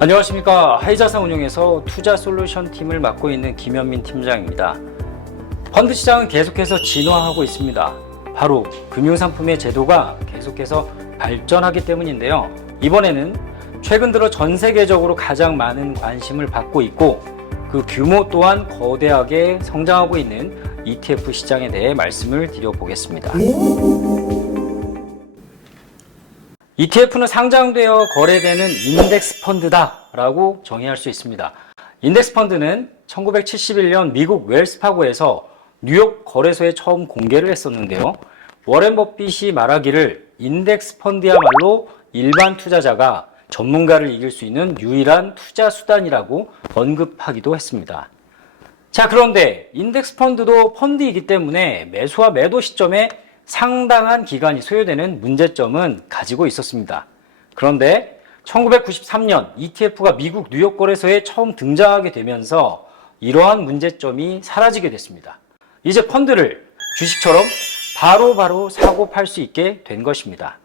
안녕하십니까. 하이자산운용에서 투자 솔루션 팀을 맡고 있는 김현민 팀장입니다. 펀드 시장은 계속해서 진화하고 있습니다. 바로 금융상품의 제도가 계속해서 발전하기 때문인데요. 이번에는 최근 들어 전 세계적으로 가장 많은 관심을 받고 있고 그 규모 또한 거대하게 성장하고 있는 ETF 시장에 대해 말씀을 드려보겠습니다. ETF는 상장되어 거래되는 인덱스 펀드다라고 정의할 수 있습니다. 인덱스 펀드는 1971년 미국 웰스파고에서 뉴욕 거래소에 처음 공개를 했었는데요. 워렌 버핏이 말하기를 인덱스 펀드야말로 일반 투자자가 전문가를 이길 수 있는 유일한 투자 수단이라고 언급하기도 했습니다. 자, 그런데 인덱스 펀드도 펀드이기 때문에 매수와 매도 시점에 상당한 기간이 소요되는 문제점은 가지고 있었습니다. 그런데 1993년 ETF가 미국 뉴욕 거래소에 처음 등장하게 되면서 이러한 문제점이 사라지게 됐습니다. 이제 펀드를 주식처럼 바로바로 사고 팔 수 있게 된 것입니다.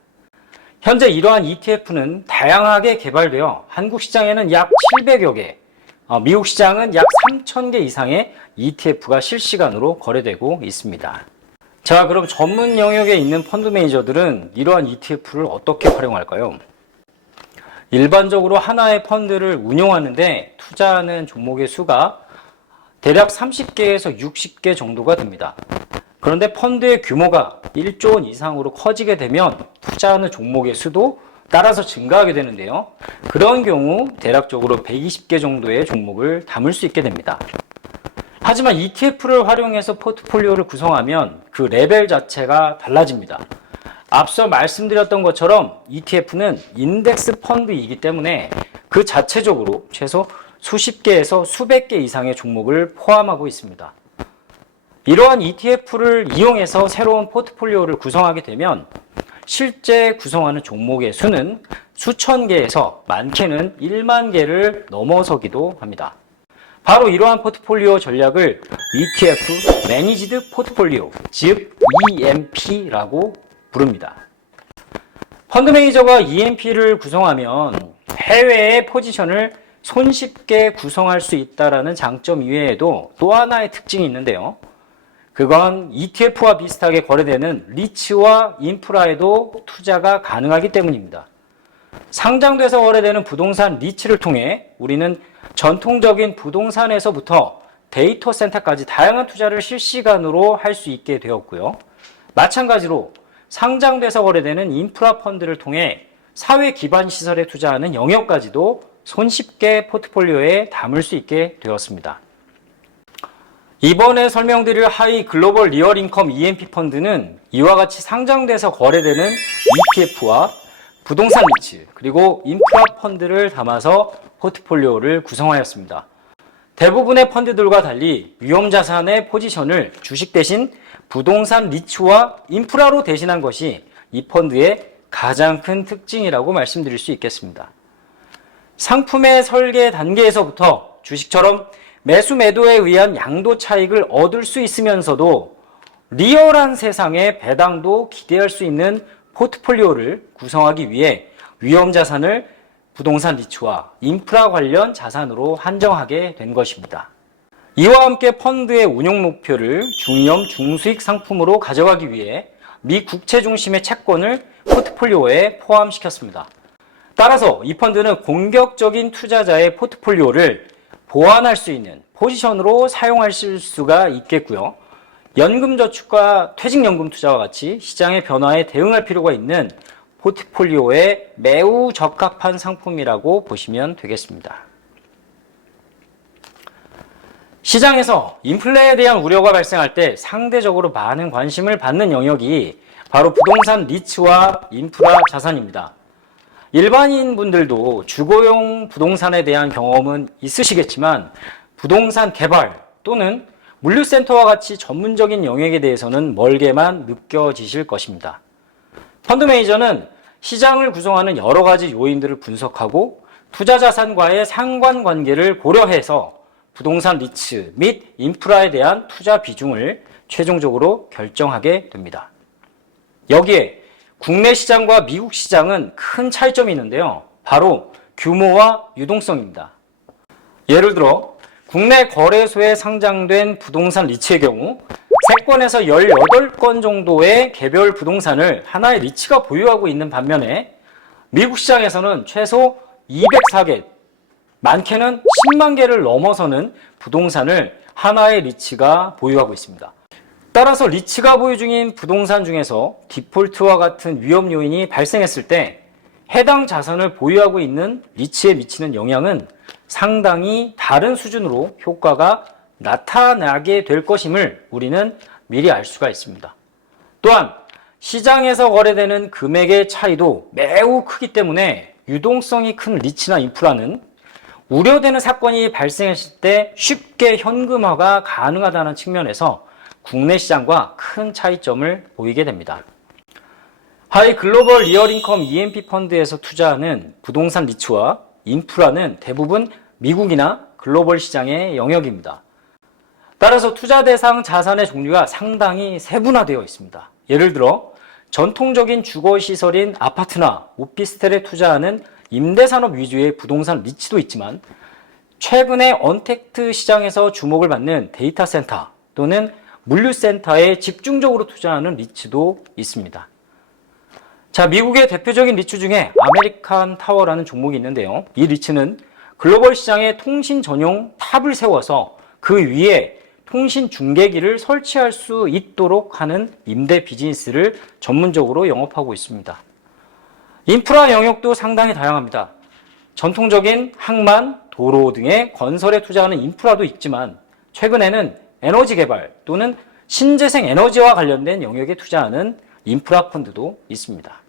현재 이러한 ETF는 다양하게 개발되어 한국 시장에는 약 700여 개, 미국 시장은 약 3,000개 이상의 ETF가 실시간으로 거래되고 있습니다. 자, 그럼 전문 영역에 있는 펀드 매니저들은 이러한 ETF를 어떻게 활용할까요? 일반적으로 하나의 펀드를 운용하는데 투자하는 종목의 수가 대략 30개에서 60개 정도가 됩니다. 그런데 펀드의 규모가 1조 원 이상으로 커지게 되면 투자하는 종목의 수도 따라서 증가하게 되는데요. 그런 경우 대략적으로 120개 정도의 종목을 담을 수 있게 됩니다. 하지만 ETF를 활용해서 포트폴리오를 구성하면 그 레벨 자체가 달라집니다. 앞서 말씀드렸던 것처럼 ETF는 인덱스 펀드이기 때문에 그 자체적으로 최소 수십 개에서 수백 개 이상의 종목을 포함하고 있습니다. 이러한 ETF를 이용해서 새로운 포트폴리오를 구성하게 되면 실제 구성하는 종목의 수는 수천 개에서 많게는 1만 개를 넘어서기도 합니다. 바로 이러한 포트폴리오 전략을 ETF 매니지드 포트폴리오, 즉 EMP라고 부릅니다. 펀드 매니저가 EMP를 구성하면 해외의 포지션을 손쉽게 구성할 수 있다는 장점 이외에도 또 하나의 특징이 있는데요. 그건 ETF와 비슷하게 거래되는 리츠와 인프라에도 투자가 가능하기 때문입니다. 상장돼서 거래되는 부동산 리츠를 통해 우리는 전통적인 부동산에서부터 데이터 센터까지 다양한 투자를 실시간으로 할 수 있게 되었고요. 마찬가지로 상장돼서 거래되는 인프라 펀드를 통해 사회 기반 시설에 투자하는 영역까지도 손쉽게 포트폴리오에 담을 수 있게 되었습니다. 이번에 설명드릴 하이 글로벌 리얼 인컴 EMP 펀드는 이와 같이 상장돼서 거래되는 ETF와 부동산 리츠 그리고 인프라 펀드를 담아서 포트폴리오를 구성하였습니다. 대부분의 펀드들과 달리 위험자산의 포지션을 주식 대신 부동산 리츠와 인프라로 대신한 것이 이 펀드의 가장 큰 특징이라고 말씀드릴 수 있겠습니다. 상품의 설계 단계에서부터 주식처럼 매수 매도에 의한 양도 차익을 얻을 수 있으면서도 리얼한 세상의 배당도 기대할 수 있는 포트폴리오를 구성하기 위해 위험자산을 부동산 리츠와 인프라 관련 자산으로 한정하게 된 것입니다. 이와 함께 펀드의 운용 목표를 중위험 중수익 상품으로 가져가기 위해 미 국채 중심의 채권을 포트폴리오에 포함시켰습니다. 따라서 이 펀드는 공격적인 투자자의 포트폴리오를 보완할 수 있는 포지션으로 사용하실 수가 있겠고요. 연금저축과 퇴직연금 투자와 같이 시장의 변화에 대응할 필요가 있는 포트폴리오에 매우 적합한 상품이라고 보시면 되겠습니다. 시장에서 인플레에 대한 우려가 발생할 때 상대적으로 많은 관심을 받는 영역이 바로 부동산 리츠와 인프라 자산입니다. 일반인 분들도 주거용 부동산에 대한 경험은 있으시겠지만 부동산 개발 또는 물류센터와 같이 전문적인 영역에 대해서는 멀게만 느껴지실 것입니다. 펀드 매니저는 시장을 구성하는 여러 가지 요인들을 분석하고 투자 자산과의 상관관계를 고려해서 부동산 리츠 및 인프라에 대한 투자 비중을 최종적으로 결정하게 됩니다. 여기에 국내 시장과 미국 시장은 큰 차이점이 있는데요. 바로 규모와 유동성입니다. 예를 들어 국내 거래소에 상장된 부동산 리츠의 경우 3건에서 18건 정도의 개별 부동산을 하나의 리츠가 보유하고 있는 반면에 미국 시장에서는 최소 204개, 많게는 10만 개를 넘어서는 부동산을 하나의 리츠가 보유하고 있습니다. 따라서 리츠가 보유 중인 부동산 중에서 디폴트와 같은 위험 요인이 발생했을 때 해당 자산을 보유하고 있는 리츠에 미치는 영향은 상당히 다른 수준으로 효과가 나타나게 될 것임을 우리는 미리 알 수가 있습니다. 또한 시장에서 거래되는 금액의 차이도 매우 크기 때문에 유동성이 큰 리츠나 인프라는 우려되는 사건이 발생했을 때 쉽게 현금화가 가능하다는 측면에서 국내 시장과 큰 차이점을 보이게 됩니다. 하이 글로벌 리얼인컴 EMP 펀드에서 투자하는 부동산 리츠와 인프라는 대부분 미국이나 글로벌 시장의 영역입니다. 따라서 투자 대상 자산의 종류가 상당히 세분화되어 있습니다. 예를 들어 전통적인 주거시설인 아파트나 오피스텔에 투자하는 임대산업 위주의 부동산 리츠도 있지만 최근에 언택트 시장에서 주목을 받는 데이터 센터 또는 물류센터에 집중적으로 투자하는 리츠도 있습니다. 자, 미국의 대표적인 리츠 중에 아메리칸 타워라는 종목이 있는데요. 이 리츠는 글로벌 시장에 통신 전용 탑을 세워서 그 위에 통신 중계기를 설치할 수 있도록 하는 임대 비즈니스를 전문적으로 영업하고 있습니다. 인프라 영역도 상당히 다양합니다. 전통적인 항만, 도로 등의 건설에 투자하는 인프라도 있지만 최근에는 에너지 개발 또는 신재생 에너지와 관련된 영역에 투자하는 인프라 펀드도 있습니다.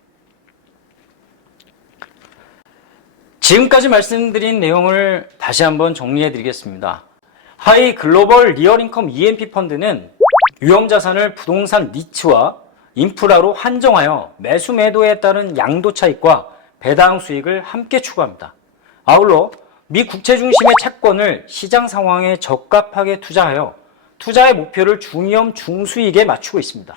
지금까지 말씀드린 내용을 다시 한번 정리해 드리겠습니다. 하이 글로벌 리얼인컴 EMP 펀드는 위험자산을 부동산 리츠와 인프라로 한정하여 매수 매도에 따른 양도 차익과 배당 수익을 함께 추구합니다. 아울러 미 국채 중심의 채권을 시장 상황에 적합하게 투자하여 투자의 목표를 중위험 중수익에 맞추고 있습니다.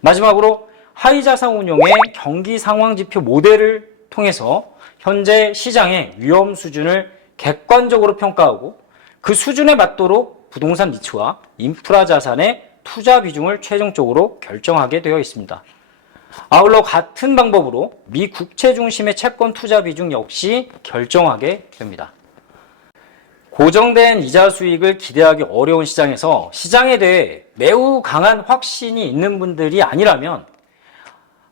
마지막으로 하이 자산 운용의 경기 상황 지표 모델을 통해서 현재 시장의 위험 수준을 객관적으로 평가하고 그 수준에 맞도록 부동산 리츠와 인프라 자산의 투자 비중을 최종적으로 결정하게 되어 있습니다. 아울러 같은 방법으로 미 국채 중심의 채권 투자 비중 역시 결정하게 됩니다. 고정된 이자 수익을 기대하기 어려운 시장에서 시장에 대해 매우 강한 확신이 있는 분들이 아니라면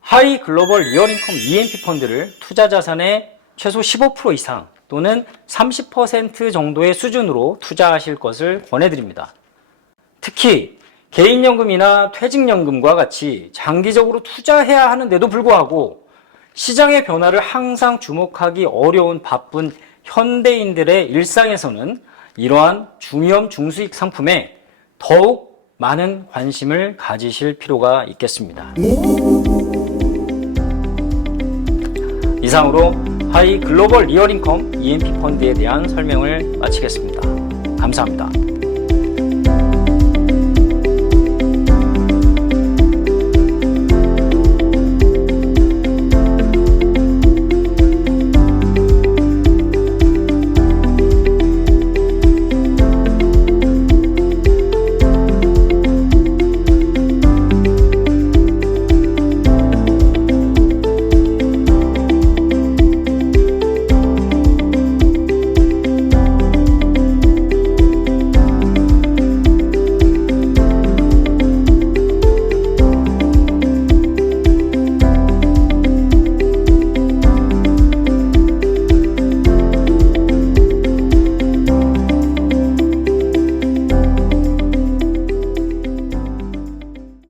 하이 글로벌 리얼인컴 EMP 펀드를 투자 자산의 최소 15% 이상 또는 30% 정도의 수준으로 투자하실 것을 권해드립니다. 특히 개인연금이나 퇴직연금과 같이 장기적으로 투자해야 하는데도 불구하고 시장의 변화를 항상 주목하기 어려운 바쁜 현대인들의 일상에서는 이러한 중위험 중수익 상품에 더욱 많은 관심을 가지실 필요가 있겠습니다. 이상으로 하이 글로벌 리얼인컴 EMP 펀드에 대한 설명을 마치겠습니다. 감사합니다.